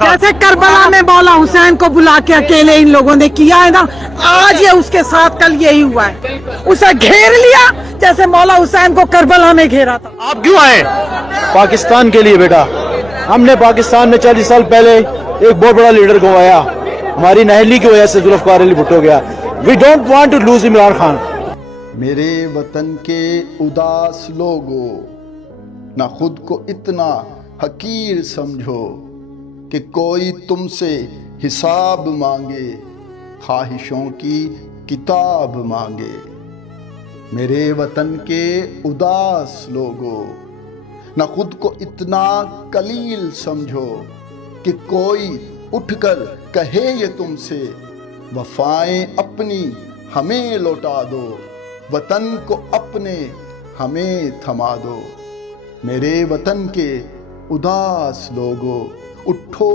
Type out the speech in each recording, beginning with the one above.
जैसे करबला में मौला हुसैन को बुला के अकेले इन लोगों ने किया है ना, आज ये उसके साथ कल यही हुआ है। उसे घेर लिया जैसे मौला हुसैन को करबला में घेरा था। आप क्यों आए? पाकिस्तान के लिए बेटा। हमने पाकिस्तान में 40 साल पहले एक बहुत बड़ा लीडर गंवाया, हमारी नाअहली की वजह से जुल्फ़िकार अली भुट्टो गया। We don't want to lose Imran Khan. मेरे वतन के उदास लोगों, ना खुद को इतना हकीर समझो कि कोई तुमसे हिसाब मांगे, ख्वाहिशों की किताब मांगे। मेरे वतन के उदास लोगों, ना खुद को इतना कलील समझो कि कोई उठकर कहे ये तुमसे, वफाएं अपनी हमें लौटा दो, वतन को अपने हमें थमा दो। मेरे वतन के उदास लोगों, उठो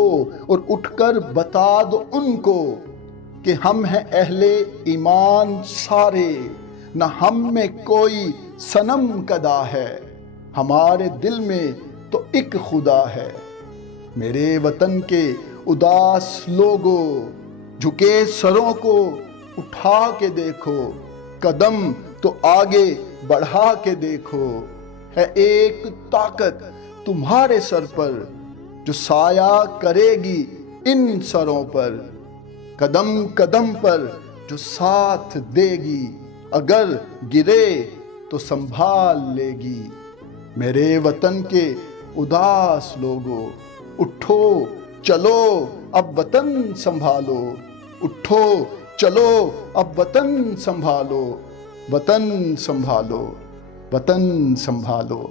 और उठकर बता दो उनको कि हम हैं अहले ईमान सारे, न हम में कोई सनम कदा है, हमारे दिल में तो एक खुदा है। मेरे वतन के उदास लोगों, झुके सरों को उठा के देखो, कदम तो आगे बढ़ा के देखो। है एक ताकत तुम्हारे सर पर जो साया करेगी इन सरों पर, कदम कदम पर जो साथ देगी, अगर गिरे तो संभाल लेगी। मेरे वतन के उदास लोगों, उठो चलो अब वतन संभालो, उठो चलो अब वतन संभालो, वतन संभालो, वतन संभालो।